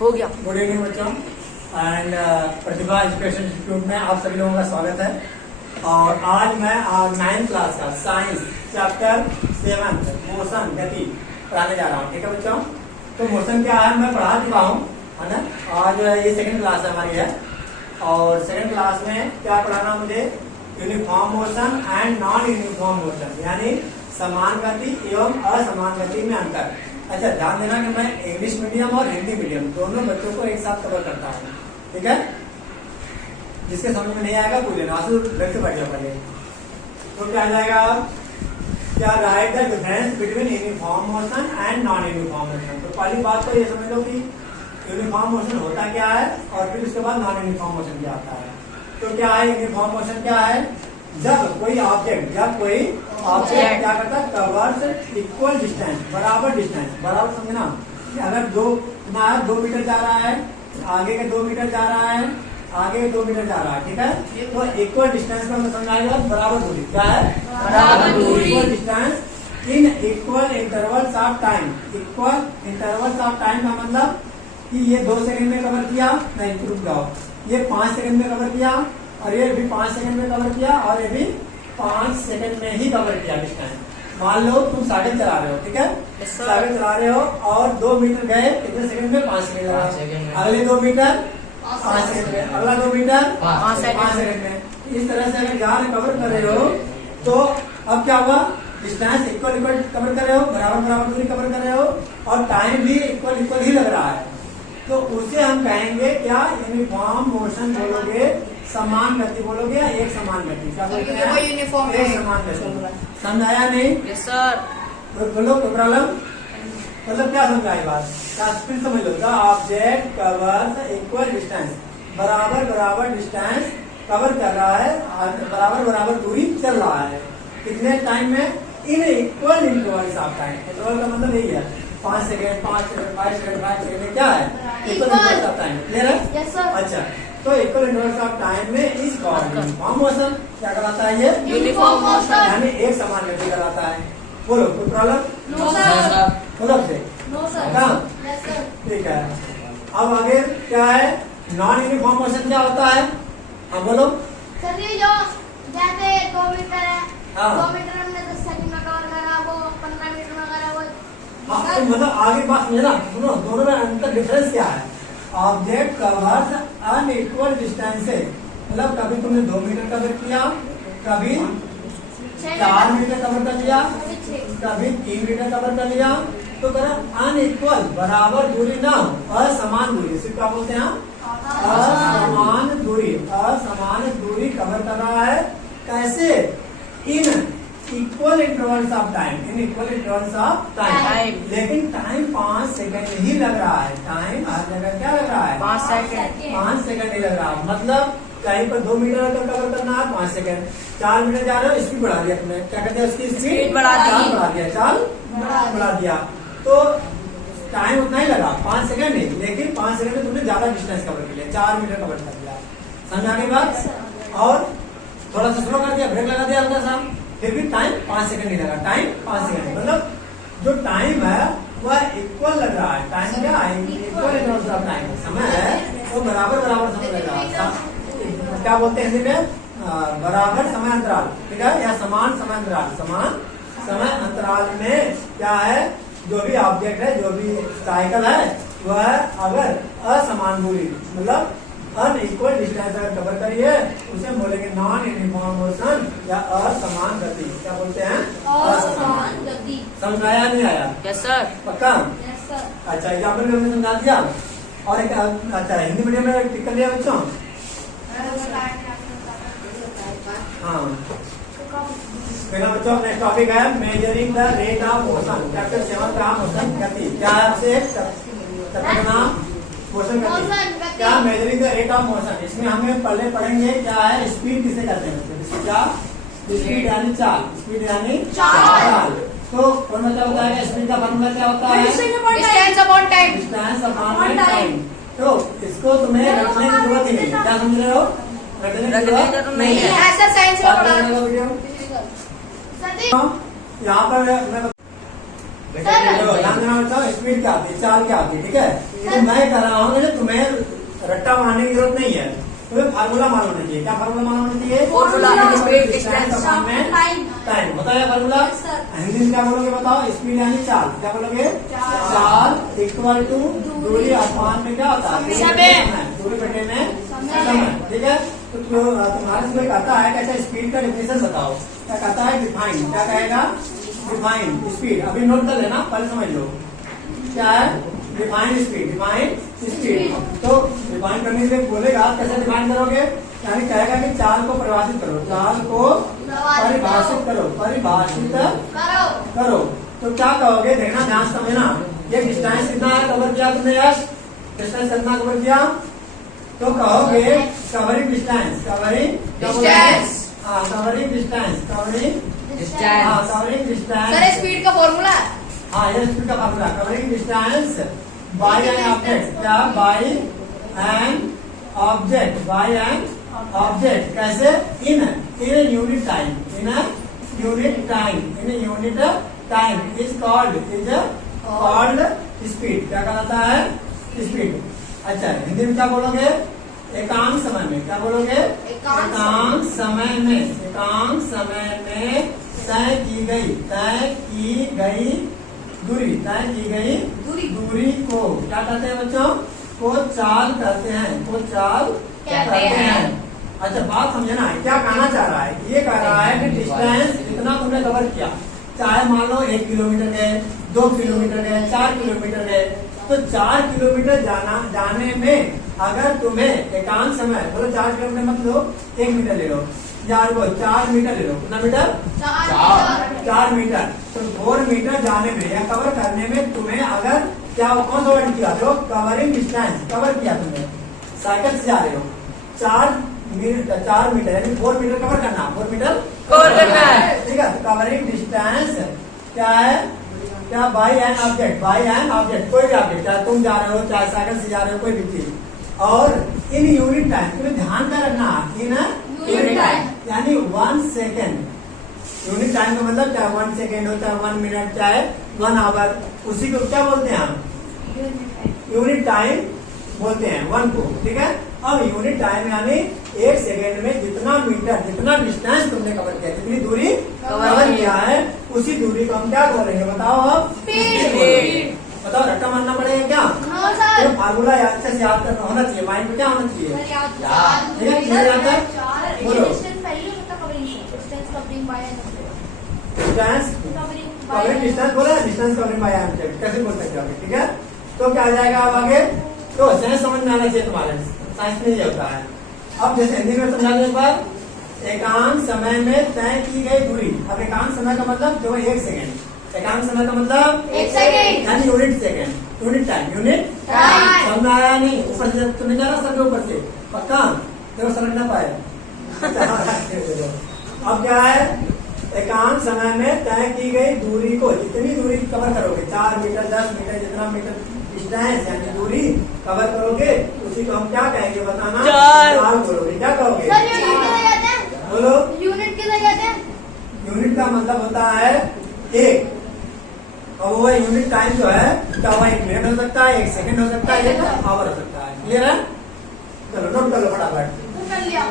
हो गया। Good evening बच्चों एंड प्रतिभा एजुकेशन इंस्टीट्यूट में आप सभी लोगों का स्वागत है। और आज मैं 9th क्लास का साइंस चैप्टर 7 मोशन गति पढ़ाने जा रहा हूँ। ठीक है बच्चों, तो मोशन क्या है मैं पढ़ा चुका हूँ, है ना। आज ये सेकंड क्लास है हमारी है, और सेकंड क्लास में क्या पढ़ाना मुझे, uniform motion and non uniform motion, यानी समान गति एवं असमान गति में अंतर। अच्छा, ध्यान देना कि मैं इंग्लिश मीडियम और हिंदी मीडियम दोनों बच्चों को एक साथ कवर करता हूँ। ठीक है, जिसके समझ में नहीं आएगा पूछ लेना, आंसू लग से बैठ जाओ पहले। तो क्या आ जाएगा, क्या right the difference between uniform motion and non uniform motion. तो पहली बात तो ये समझ लो कि यूनिफॉर्म मोशन होता क्या है, और फिर उसके बाद नॉन यूनिफॉर्म मोशन क्या आता है। तो क्या है यूनिफॉर्म मोशन, क्या है जब कोई ऑब्जेक्ट क्या करता है, कवर्स इक्वल डिस्टेंस, बराबर डिस्टेंस, बराबर समझना कि अगर 2 मीटर जा रहा है, आगे के 2 मीटर जा रहा है, आगे 2 मीटर जा रहा है, ठीक है। तो इक्वल डिस्टेंस में हमें समझाएगा बराबर दूरी, क्या है बराबर दूरी, equal distance in equal intervals of time. Equal intervals of time का मतलब कि ये 2 सेकंड में कवर किया, नहीं रुक जाओ, ये 5 सेकंड में कवर किया, और ये भी 5 सेकंड में कवर किया, और ये भी 5 सेकंड में ही कवर किया डिस्टेंस। मान लो तुम साइकिल चला रहे हो, ठीक है, साइकिल चला रहे हो और 2 मीटर गए कितने सेकंड में, 5 सेकंड लगा, अगले 2 मीटर 5 सेकंड में, अगला 2 मीटर 5 सेकंड में। इस तरह से अगर जहाँ कवर कर रहे हो, तो अब क्या हुआ, डिस्टेंस इक्वल कवर कर रहे हो, बराबर दूरी कवर कर रहे हो, और टाइम भी इक्वल ही लग रहा है। तो उसे हम कहेंगे क्या, यूनिफॉर्म मोशन बोलोगे, समान गति बोलोगे, या एक समान गति, क्या बोलते हैं यूनिफॉर्म, एक समान गति। समझाया नहीं? Yes sir. बोलो प्रॉब्लम, मतलब क्या समझाई बात, फिर समझ लो। The object covers equal distance, बराबर डिस्टेंस कवर कर रहा है, बराबर दूरी चल रहा है, कितने टाइम में, in equal intervals of time. Interval का मतलब यही है 5 सेकंड 5 सेकंड 5 सेकंड 5 सेकंड, क्या है equal intervals of time. Clear है? Yes sir. अच्छा, तो इक्वल इंटरवल्स ऑफ टाइम में इस यूनिफॉर्म मोशन क्या कराता है, ये यूनिफॉर्म मोशन, यानी एक समान गति कराता है। बोलो कोई प्रॉब्लम? No sir. मतलब से नो सर। कहाँ? Yes sir. ठीक है, अब आगे क्या है, नॉन यूनिफॉर्म मोशन क्या होता है, हाँ बोलो। सर ये जो जैसे 2 मीटर है, हाँ। 2 मीटर हमने 10 सेकंड में कवर करा, वो 15 मीटर में करा, वो हाँ, तो मतलब आगे बात समझना, सुनो दोनों में अंतर डिफरेंस क्या है। ऑब्जेक्ट कवर्स अनइक्वल डिस्टेंस है, मतलब कभी तुमने 2 मीटर कवर किया, कभी 4 मीटर कवर कर लिया, कभी 3 मीटर कवर कर लिया। तो करा अनइक्वल, बराबर दूरी ना हो, असमान दूरी, इसे क्या बोलते हैं, असमान दूरी कवर कर रहा है। कैसे, in equal intervals of time, in equal intervals of time. लेकिन टाइम 5 सेकंड ही लग रहा है, टाइम हर जगह क्या लग रहा है, 5 सेकंड ही लग रहा है। मतलब कहीं पर 2 मीटर का कवर करना है 5 सेकंड, 4 मीटर जा रहे हो, स्पीड बढ़ा दिया तुमने, क्या कहते हैं उसकी स्पीड बढ़ा दिया, चाल बढ़ा दिया, तो टाइम उतना ही लगा 5 सेकंड ही, लेकिन 5 सेकंड में तुमने ज्यादा डिस्टेंस कवर कर लिया, 4 मीटर कवर कर लिया। समझ आगे बात? और थोड़ा सा स्लो कर दिया, ब्रेक लगा दिया हल्का सा, फिर भी टाइम 5 सेकंड ही लगा, टाइम 5 सेकंड, मतलब जो टाइम है वह इक्वल लग रहा है। टाइम क्या है, इक्वल इंटरवल्स ऑफ टाइम, समय है वो बराबर समय लग रहा है। क्या बोलते हैं हिंदी में, बराबर समय अंतराल, ठीक है, या समान समय अंतराल। समान समय अंतराल में क्या है, जो भी ऑब्जेक्ट है, जो भी साइकिल है, वह अगर असमान दूरी मतलब अनइक्वल डिस्टेंस अगर कवर करिए, उसे बोलेंगे नॉन यूनिफॉर्म मोशन या असमान गति। क्या बोलते हैं, असमान गति। समझ आया नहीं आया? Yes sir. पक्का? Yes sir. अच्छा, एग्जाम्पल में हमने समझा दिया। और एक अच्छा हिंदी मीडियम में टिक कर लिया बच्चों? हाँ, मेरा बच्चों नेक्स्ट टॉपिक है measuring the rate of motion, chapter 7 का मोशन गति। क्या है आपसे चैप्टर का नाम, मोशन गति। क्या measuring the rate of motion, इसमें हमें पहले पढ़ेंगे क्या है, स्पीड किसे कहते हैं, क्या स्पीड यानी चाल, स्पीड यानी चाल। तो कौन बच्चा बताएगा स्पीड का फॉर्मूला क्या होता है, distance upon time, distance upon time. तो इसको तुम्हें रखने की जरूरत ही नहीं, क्या समझ रहे हो, रखने की जरूरत नहीं है, ऐसा साइंस में पढ़ा। वीडियो यहाँ पर मैं चलो ध्यान देना बच्चों, स्पीड क्या होती है, चाल क्या होती है, ठीक है। तो मैं कर रहा हूँ, तुम्हें रट्टा मारने की जरूरत नहीं है, तुम्हें फार्मूला मालूम होना चाहिए। क्या फार्मूला मालूम होना चाहिए? Formula, डिस्टेंस टाइम होता है फार्मूला। हिंदी में क्या बोलोगे बताओ? स्पीड यानी चाल। क्या बोलोगे? चाल इक्वल टू दूरी अपमान में क्या होता है? समय। दूरी बटे में समय, ठीक है। तो तुम्हारे से कहता है कि अच्छा स्पीड का डिफिनेशन बताओ। क्या कहता है? डिफाइन। क्या कहेगा? Define speed. अभी नोट कर लेना, पहले समझ लो क्या है डिफाइन स्पीड। डिफाइन स्पीड तो डिफाइन करने के लिए बोलेगा कैसे डिफाइन करोगे, यानी कहेगा कि चाल को परिभाषित करो, चाल को परिभाषित करो, परिभाषित करो। तो क्या कहोगे? देखना, ध्यान समझना। ये डिस्टेंस कितना है कवर किया तुमने? यश डिस्टेंस कितना कवर किया? तो कहोगे कवरिंग डिस्टेंस। Covering distance. हाँ, कवरिंग डिस्टेंस। कवरिंग हाँ, कवरिंग डिस्टेंस। सर स्पीड का फॉर्मूला हाँ, ये स्पीड का formula. Covering distance by an object. क्या? By an object. By an object कैसे? In unit time. In unit time. In unit time is called speed. क्या कहलाता है? स्पीड। अच्छा, हिंदी में क्या बोलोगे? एकांक समय में। क्या बोलोगे? एकांक समय में। एकांक समय में तय की गई दूरी। तय की गई दूरी को क्या कहते हैं बच्चों? को चाल कहते हैं। को चाल कहते हैं। अच्छा, बात समझना है, क्या कहना चाह रहा है? ये कह रहा है कि डिस्टेंस जितना तुमने कवर किया, चाहे मान लो 1 किलोमीटर गए, 2 किलोमीटर गए, 4 किलोमीटर गए, तो 4 किलोमीटर जाने में अगर तुम्हें एकांक समय बोलो 4 किलोमीटर मत लो, 1 मीटर ले लो, यार वो 4 मीटर ले लो। कितना मीटर? 4 मीटर। तो 4 मीटर जाने में या कवर करने में तुम्हें अगर क्या कौन सा वर्ड किया? जो कवरिंग डिस्टेंस कवर किया तुमने, साइकिल से जा रहे हो, 4 मीटर यानी 4 मीटर कवर करना। 4 मीटर कवर करना है, ठीक है। तो कवरिंग डिस्टेंस क्या है? क्या? By an object. By an object, कोई भी ऑब्जेक्ट, चाहे तुम जा रहे हो, चाहे साइकिल से जा रहे हो, कोई भी चीज। और इन यूनिट टाइम, तुम्हें ध्यान में रखना, इन यूनिट टाइम यानी 1 सेकेंड। यूनिट टाइम का मतलब चाहे 1 सेकेंड हो, चाहे 1 मिनट, चाहे 1 आवर, उसी को क्या बोलते हैं हम? यूनिट टाइम बोलते हैं 1 को, ठीक है। अब यूनिट टाइम यानी 1 सेकेंड में जितना मीटर, जितना डिस्टेंस तुमने कवर किया, जितनी दूरी कवर किया है, उसी दूरी को हम क्या बोलेंगे बताओ? अब स्पीड। बताओ, रट्टा मारना पड़ेगा क्या? तो फार्मूला अच्छे से याद करना होना चाहिए, माइंड में क्या होना चाहिए? ठीक है, क्लियर आता है? बोलो। डिस्टेंस कवरिंग डिस्टेंस बोला, डिस्टेंस कवरिंग बाय ऑब्जेक्ट कैसे बोल सकते हो? ठीक है। तो क्या आ जाएगा अब आगे? तो साइंस समझ में आना चाहिए तुम्हारे, साइंस में ये होता है। अब जैसे हिंदी में समझा दो एक बार, एकांक समय में तय की गई दूरी। अब एकांक समय का मतलब जो 1 सेकेंड, एकांक समय का मतलब 1 सेकेंड यानी unit second, unit time, unit time. समझ में आया नहीं? ऊपर से तुमने जा रहा सर के ऊपर से, पक्का देखो समझ ना पाए। अब क्या है? एकांक समय में तय की गई दूरी को, जितनी दूरी कवर करोगे, 4 मीटर, 10 मीटर, जितना मीटर डिस्टेंस यानी दूरी कवर करोगे, उसी को हम क्या कहेंगे बताना? चाल बोलोगे। क्या कहोगे? बोलो। यूनिट किसे कहते हैं? यूनिट का मतलब होता है 1, और वो यूनिट टाइम जो है क्या हुआ? 1 मिनट हो सकता है, 1 सेकंड हो सकता है, 1 आवर हो सकता है। क्लियर है? चलो नोट कर लो फटाफट। कर लिया।